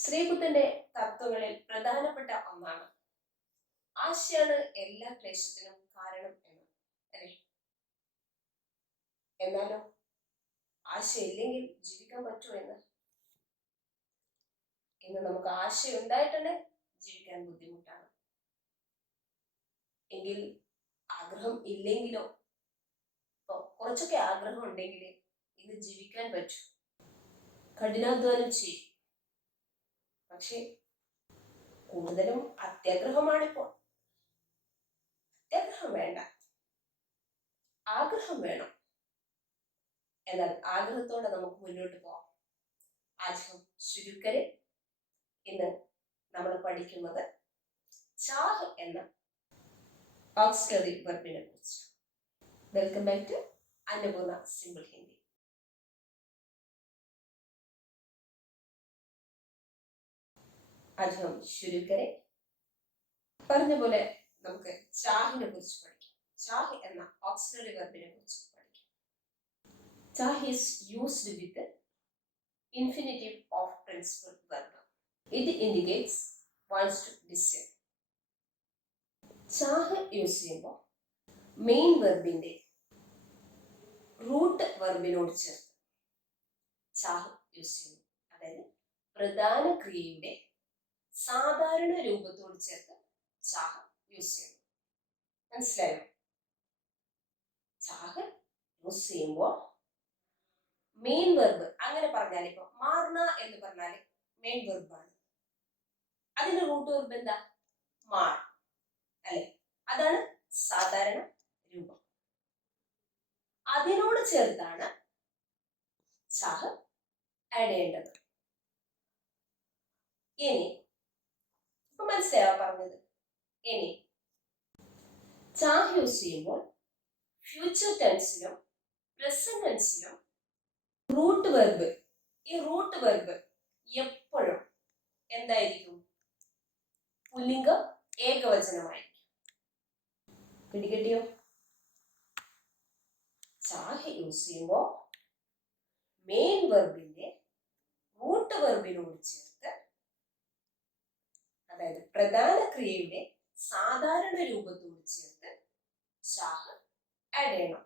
ശ്രീബുദ്ധന്റെ തത്വങ്ങളിൽ പ്രധാനപ്പെട്ട ഒന്നാണ് ആശയാണ് എല്ലാ ക്ലേശത്തിനും കാരണം എന്ന്, അല്ലെ? എന്നാലോ ആശയില്ലെങ്കിൽ ജീവിക്കാൻ പറ്റുമോ ഇന്ന് നമുക്ക് ആശ ഉണ്ടായിട്ടുണ്ടെ ജീവിക്കാൻ ബുദ്ധിമുട്ടാണ്. എങ്കിൽ ആഗ്രഹം ഇല്ലെങ്കിലോ? കുറച്ചൊക്കെ ആഗ്രഹം ഉണ്ടെങ്കിൽ ഇന്ന് ജീവിക്കാൻ പറ്റൂ, കഠിനാധ്വാനം ചെയ്യും. പക്ഷെ കൂടുതലും അത്യാഗ്രഹമാണിപ്പോൾ. അത്യാഗ്രഹം വേണ്ട, ആഗ്രഹം വേണം. എന്നാൽ ആഗ്രഹത്തോടെ നമുക്ക് മുന്നോട്ട് പോകാം. ആഗ്രഹം ചുരുക്കരെ ഇന്ന് നമ്മൾ പഠിക്കുന്നത് ചാഹ് എന്ന ഓക്സിലറി വെർബിനെ കുറിച്ച്. Welcome back to Annapurna simple Hindi. ആഗ്രഹം ചുരുക്കരെ പറഞ്ഞ പോലെ നമുക്ക് ചാഹിനെ കുറിച്ച് പഠിക്കാം. ചാഹ് എന്ന ഓക്സിലറി വെർബിനെ കുറിച്ച് പഠിക്കാം. ചാഹ് is used with infinitive of principal verb. It indicates wants to desire. ചാഹ് യൂസ് ചെയ്യുമ്പോൾ മെയിൻ വെർബിന്റെ റൂട്ട് വെർബിനോട് ചേർത്ത് ചാഹ് യൂസ് ചെയ്യുന്നു. അതായത് പ്രധാന ക്രിയയുടെ സാധാരണ രൂപത്തോട് ചേർത്ത് ചാഹ് യൂസ് ചെയ്യുന്നു. മനസ്സിലായോ? ചാഹ് യൂസ് ചെയ്യുമ്പോൾ മെയിൻ വെർബ്, അങ്ങനെ പറഞ്ഞാൽ ഇപ്പൊ മാർന എന്ന് പറഞ്ഞാൽ മെയിൻ വെർബാണ്. അതിന്റെ റൂട്ട് വെർബ് എന്താ? മാർ, അല്ലെ? അതാണ് സാധാരണ രൂപം. അതിനോട് ചേർത്താണ് ചാഹ് ആഡ് ചെയ്യേണ്ടത്. ഇനി ഇപ്പൊ മനസ്സിലായോ പറഞ്ഞത്? ഇനി ചാഹ് യൂസ് ചെയ്യുമ്പോൾ ഫ്യൂച്ചർ ടെൻസിലും പ്രസന്റ് ടെൻസിലും റൂട്ട് വെർബ്, ഈ റൂട്ട് വെർബ് എപ്പോഴും എന്തായിരിക്കും? പുല്ലിംഗം ഏകവചനമായിരിക്കും. പിടികിട്ടിയോ? ചാഹ് യൂസ് ചെയ്യുമ്പോൾ മെയിൻ വെർബിന്റെ റൂട്ട് വെർബിനോട് ചേർത്ത്, അതായത് പ്രധാന ക്രിയയുടെ സാധാരണ രൂപത്തോട് ചേർത്ത് ചാഹ് ആഡ് ചെയ്യണം.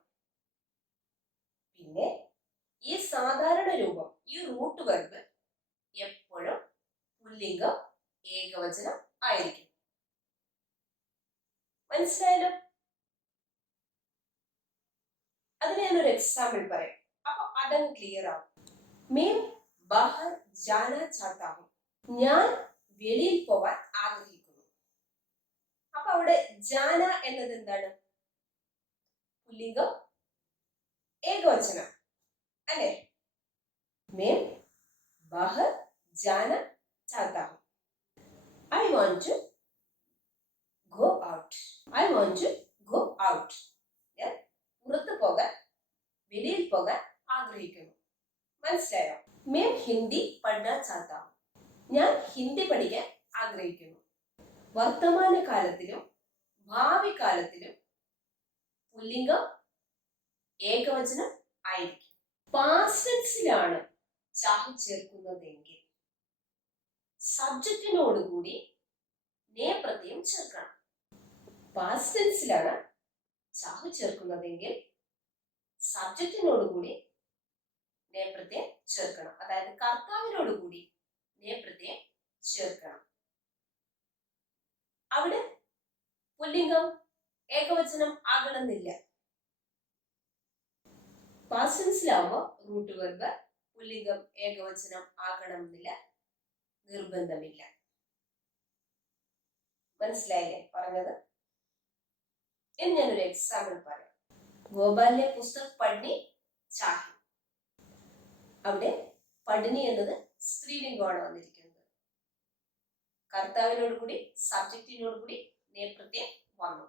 പിന്നെ ഈ സാധാരണ രൂപം, ഈ റൂട്ട് വെർബ് എപ്പോഴും പുല്ലിംഗം ഏകവചനം ആയിരിക്കും. മനസ്സിലായല്ലോ? അതിന് ഞാനൊരു എക്സാമ്പിൾ പറയാം, അപ്പൊ അതങ്ങ് ക്ലിയർ ആവും. മേം ബഹർ ജാന ചാഹത്താ ഹൂം, ഞാൻ വെളിയിൽ പോകാൻ ആഗ്രഹിക്കുന്നു. അപ്പൊ അവിടെ ജാന എന്നത് എന്താണ്? പുല്ലിംഗം ഏകവചനം, അല്ലെ? മേം ബഹർ ജാന ചാഹത്താ ഹൂം, I want to go out. I want to go out. ഞാൻ പുറത്തു പോകാൻ, വെളിയിൽ പോകാൻ ആഗ്രഹിക്കുന്നു. മനസ്സിലായോ? മേം ഹിന്ദി പഠന ചാഹത്താ ഹൂം, ഞാൻ ഹിന്ദി പഠിക്കാൻ ആഗ്രഹിക്കുന്നു. വർത്തമാന കാലത്തിലും ഭാവി കാലത്തിലും പുല്ലിംഗം ഏകവചനം ആയിരിക്കും. പാസ്റ്റ് ടെൻസിലാണ് ചാഹ് ചേർക്കുന്നതെങ്കിൽ സബ്ജക്റ്റിനോടുകൂടി നേ പ്രത്യയം ചേർക്കണം. പാസ്റ്റ് ടെൻസിലാണ് ചാഹ് ചേർക്കുന്നതെങ്കിൽ സബ്ജക്റ്റിനോടുകൂടി നേ പ്രത്യയം ചേർക്കണം. അതായത് കർത്താവിനോടുകൂടി നേ പ്രത്യയം ചേർക്കണം. അവിടെ പുല്ലിംഗം ഏകവചനം ആകണമെന്നില്ല. പാസ്റ്റ് ടെൻസിലാവുമ്പോൾ റൂട്ട് വെർബ് പുല്ലിംഗം ഏകവചനം ആകണമെന്നില്ല, നിർബന്ധമില്ല. മനസ്സിലായില്ലേ പറഞ്ഞത്? ഇനി ഞാനൊരു എക്സാമ്പിൾ പറയാം. ഗോപാലിനെ പുസ്തക് പഠിനി ചാഹി. അവിടെ പഠിനി എന്നത് സ്ത്രീലിംഗമാണ് വന്നിരിക്കുന്നത്. കർത്താവിനോടുകൂടി സബ്ജക്റ്റിനോടുകൂടി നേപ്രത്യം വന്നു.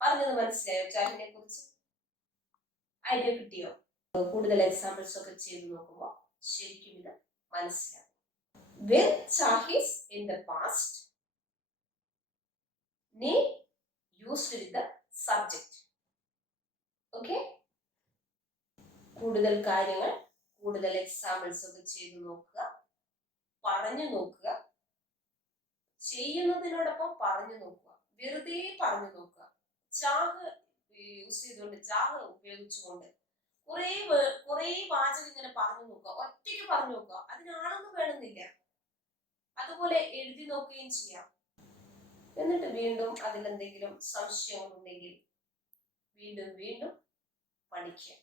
പറഞ്ഞത് മനസ്സിലായോ ചാഹിനെ കുറിച്ച്? ഐഡിയ കിട്ടിയോ? കൂടുതൽ എക്സാമ്പിൾസ് ഒക്കെ ചെയ്ത് നോക്കുമ്പോൾ ശരിക്കും ഇത് മനസ്സിലാവും. When Chah is in the past, ne used with the subject. Okay? കൂടുതൽ കാര്യങ്ങൾ, കൂടുതൽ എക്സാമ്പിൾസ് ഒക്കെ ചെയ്ത് നോക്കുക. പറഞ്ഞു നോക്കുക, ചെയ്യുന്നതിനോടൊപ്പം പറഞ്ഞു നോക്കുക, വെറുതെ പറഞ്ഞു നോക്കുക. ചാഹ് യൂസ് ചെയ്തുകൊണ്ട്, ചാഹ് ഉപയോഗിച്ചുകൊണ്ട് കുറെ വാചകം ഇങ്ങനെ പറഞ്ഞു നോക്കുക, ഒറ്റയ്ക്ക് പറഞ്ഞു നോക്കുക. അതിനാളൊന്നും വേണമെന്നില്ല. അതുപോലെ എഴുതി നോക്കുകയും ചെയ്യാം. എന്നിട്ട് വീണ്ടും അതിലെന്തെങ്കിലും സംശയങ്ങളുണ്ടെങ്കിൽ വീണ്ടും വീണ്ടും പഠിക്കുക.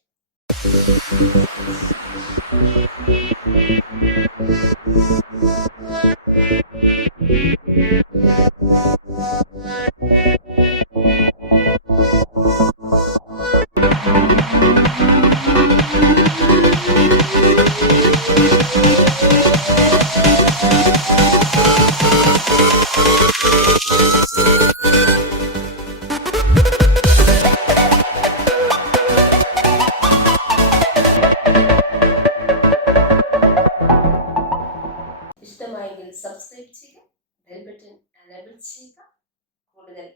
ഇഷ്ടമായെങ്കിൽ സബ്സ്ക്രൈബ് ചെയ്യുക, ബെൽ ബട്ടൺ എനേബിൾ ചെയ്യുക. കൂടുതൽ